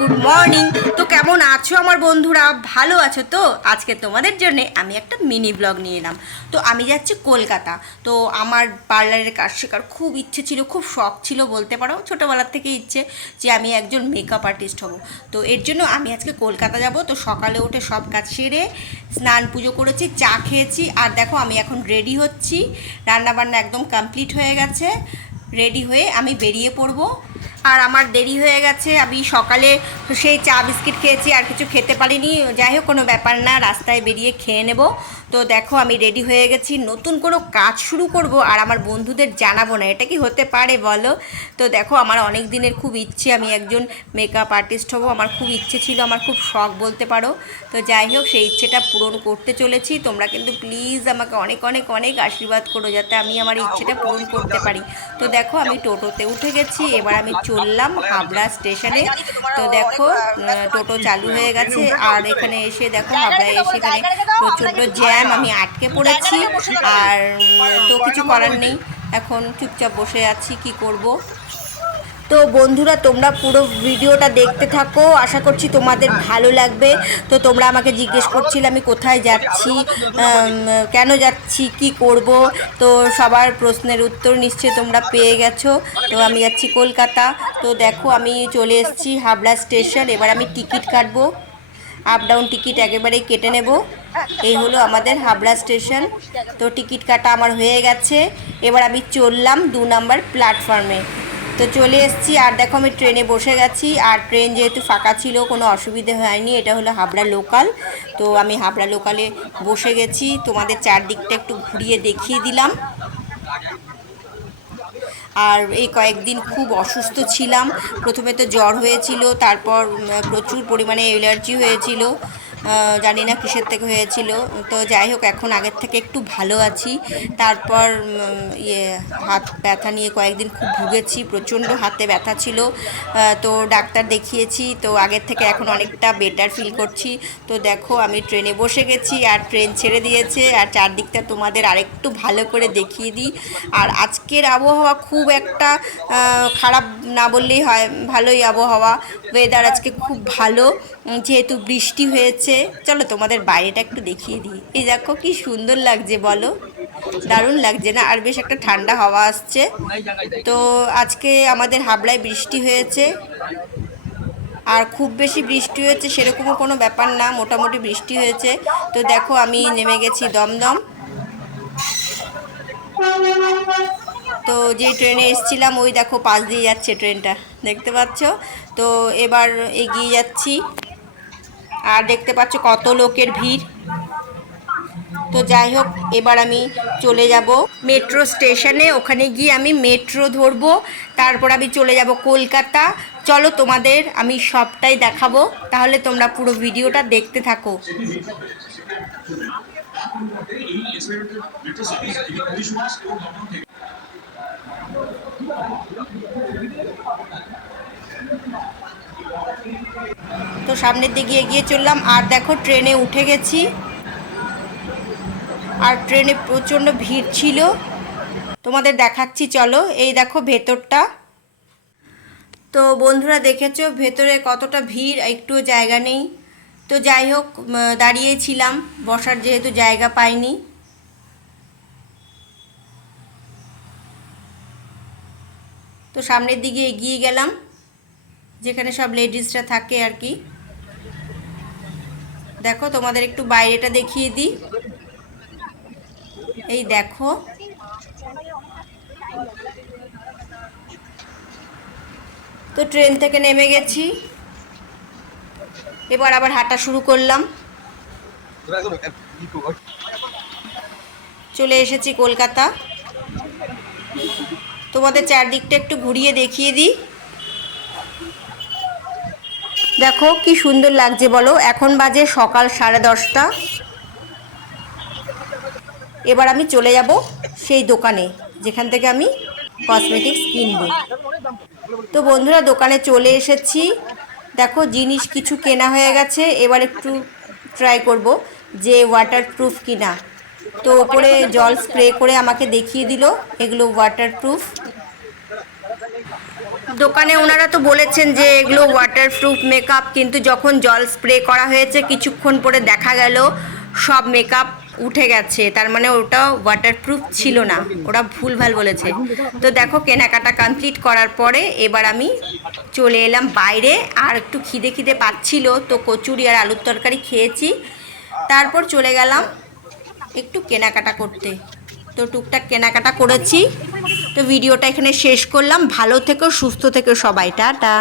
Good morning. তো কেমন আছো আমার বন্ধুরা? ভালো আছো তো? আজকে তোমাদের জন্য আমি একটা মিনি ব্লগ নিয়ে এলাম। তো আমি যাচ্ছি কলকাতা। তো আমার পার্লারের কাজ শেখার খুব ইচ্ছে ছিল, খুব শখ ছিল বলতে পারো, ছোটোবেলার থেকে ইচ্ছে যে আমি একজন মেকআপ আর্টিস্ট হব। তো এর জন্য আমি আজকে কলকাতা যাব। তো সকালে উঠে সব কাজ সেরে স্নান পুজো করেছি, চা খেয়েছি, আর দেখো আমি এখন রেডি হচ্ছি। রান্নাবান্না একদম কমপ্লিট হয়ে গেছে, রেডি হয়ে আমি বেরিয়ে পড়বো। আর আমার দেরি হয়ে গেছে, আমি সকালে সেই চা বিস্কিট খেয়েছি, আর কিছু খেতে পারিনি। যাই হোক, কোনো ব্যাপার না, রাস্তায় বেরিয়ে খেয়ে নেব। তো দেখো আমি রেডি হয়ে গেছি, নতুন কোনো কাজ শুরু করব আর আমার বন্ধুদের জানাবো না, এটা কি হতে পারে বলো? তো দেখো আমার অনেক দিনের খুব ইচ্ছে আমি একজন মেকআপ আর্টিস্ট হব, আমার খুব ইচ্ছে ছিল, আমার খুব শখ বলতে পারো। তো যাই হোক, সেই ইচ্ছেটা পূরণ করতে চলেছি। তোমরা কিন্তু প্লিজ আমাকে অনেক অনেক অনেক আশীর্বাদ করো যাতে আমি আমার ইচ্ছেটা পূরণ করতে পারি। তো দেখো আমি টোটোতে উঠে গেছি, এবার আমি চললাম হাবড়া স্টেশনে। তো দেখো টোটো চালু হয়ে গেছে, আর এখানে এসে দেখো হাবড়ায় এসে এখানে প্রচণ্ড জ্যাম, আমি আটকে পড়েছি। আর তো কিছু করার নেই, এখন চুপচাপ বসে আছি, কি করব। তো বন্ধুরা তোমরা পুরো ভিডিওটা দেখতে থাকো, আশা করছি তোমাদের ভালো লাগবে। তো তোমরা আমাকে জিজ্ঞেস করছিলে আমি কোথায় যাচ্ছি, কেন যাচ্ছি, কি করব। তো সবার প্রশ্নের উত্তর নিশ্চয়ই তোমরা পেয়ে গেছো। তো আমি যাচ্ছি কলকাতা। তো দেখো আমি চলে এসেছি হাবড়া স্টেশন, এবার আমি টিকিট কাটবো। আপ ডাউন টিকিট একেবারেই কেটে নেব। এই হলো আমাদের হাবড়া স্টেশন। তো টিকিট কাটা আমার হয়ে গেছে, এবার আমি চললাম 2 নম্বর প্ল্যাটফর্মে। তো চলে এসেছি, আর দেখো আমি ট্রেনে বসে গেছি, আর ট্রেন যেহেতু ফাঁকা ছিল কোনো অসুবিধে হয়নি। এটা হলো হাবড়া লোকাল। তো আমি হাবড়া লোকালে বসে গেছি, তোমাদের চারদিকটা একটু ঘুরিয়ে দেখিয়ে দিলাম। আর এই কয়েকদিন খুব অসুস্থ ছিলাম, প্রথমে তো জ্বর হয়েছিল, তারপর প্রচুর পরিমাণে অ্যালার্জি হয়েছিল, জানি না কিসের থেকে হয়েছিল। তো যাই হোক, এখন আগের থেকে একটু ভালো আছি। তারপর হাত ব্যথা নিয়ে কয়েকদিন খুব ভুগেছি, প্রচণ্ড হাতে ব্যথা ছিল। তো ডাক্তার দেখিয়েছি, তো আগের থেকে এখন অনেকটা বেটার ফিল করছি। তো দেখো আমি ট্রেনে বসে গেছি, আর ট্রেন ছেড়ে দিয়েছে, আর চারদিকটা তোমাদের আরেকটু ভালো করে দেখিয়ে দিই। আর আজকের আবহাওয়া খুব একটা খারাপ না বললেই হয়, ভালোই আবহাওয়া, ওয়েদার আজকে খুব ভালো, যেহেতু বৃষ্টি হয়েছে। চলো তোমাদের বাইরেটা একটু দেখিয়ে দিই। এই দেখো কি সুন্দর লাগছে বলো, দারুণ লাগছে না? আর বেশ একটা ঠান্ডা হাওয়া আসছে। তো আজকে আমাদের হাবড়ায় বৃষ্টি হয়েছে, আর খুব বেশি বৃষ্টি হয়েছে সেরকমও কোনো ব্যাপার না, মোটামুটি বৃষ্টি হয়েছে। তো দেখো আমি নেমে গেছি দমদম। তো যেই ট্রেনে এসেছিলাম ওই দেখো পাশ দিয়ে যাচ্ছে ট্রেনটা, দেখতে পাচ্ছ? তো এবার এগিয়ে যাচ্ছি, আর দেখতে পাচ্ছ কত লোকের ভিড়। তো যাই হোক, এবার আমি চলে যাব মেট্রো স্টেশনে, ওখানে গিয়ে আমি মেট্রো ধরবো, তারপর আমি চলে যাব কলকাতা। চলো তোমাদের আমি সবটাই দেখাবো, তাহলে তোমরা পুরো ভিডিওটা দেখতে থাকো। তো সামনের দিকে এগিয়ে চললাম, আর দেখো ট্রেনে উঠে গেছি, আর ট্রেনে প্রচণ্ড ভিড় ছিল, তোমাদের দেখাচ্ছি চলো। এই দেখো ভেতরটা। তো বন্ধুরা দেখেছো ভেতরে কতটা ভিড়, একটুও জায়গা নেই। তো যাই হোক, দাঁড়িয়েছিলাম, বসার যেহেতু জায়গা পাইনি। তো সামনের দিকে এগিয়ে গেলাম, যেখানে সব লেডিসরা থাকে আর কি। দেখো তোমাদের একটু বাইরেটা দেখিয়ে দিই। এই দেখো, তো ট্রেন থেকে নেমে গেছি, এবার আবার হাঁটা শুরু করলাম। চলে এসেছি কলকাতা। তোমাদের চারদিকটা একটু ঘুরিয়ে দেখিয়ে দিই। দেখো কি সুন্দর লাগছে বলো, এখন বাজে সকাল 10:30। এবার আমি চলে যাব সেই দোকানে যেখান থেকে আমি কসমেটিক্স কিনবো। তো বন্ধুরা দোকানে চলে এসেছি, দেখো জিনিস কিছু কেনা হয়ে গেছে, এবার একটু ট্রাই করব যে ওয়াটারপ্রুফ কিনা। তো ওপরে জল স্প্রে করে আমাকে দেখিয়ে দিল এগুলো ওয়াটারপ্রুফ। দোকানে ওনারা তো বলেছেন যে এগুলো ওয়াটারপ্রুফ মেকআপ, কিন্তু যখন জল স্প্রে করা হয়েছে কিছুক্ষণ পরে দেখা গেল সব মেকআপ উঠে গেছে, তার মানে ওটা ওয়াটারপ্রুফ ছিল না, ওরা ভুলভাল বলেছে। তো দেখো কেনাকাটা কমপ্লিট করার পরে এবার আমি চলে এলাম বাইরে, আর একটু খিদে খিদে পাচ্ছিল, তো কচুরি আর আলুর তরকারি খেয়েছি। তারপর চলে গেলাম একটু কেনাকাটা করতে, তো টুকটাক কেনাকাটা করেছি। তো ভিডিওটা এখানে শেষ করলাম। ভালো থেকো, সুস্থ থেকো সবাই, টাটা।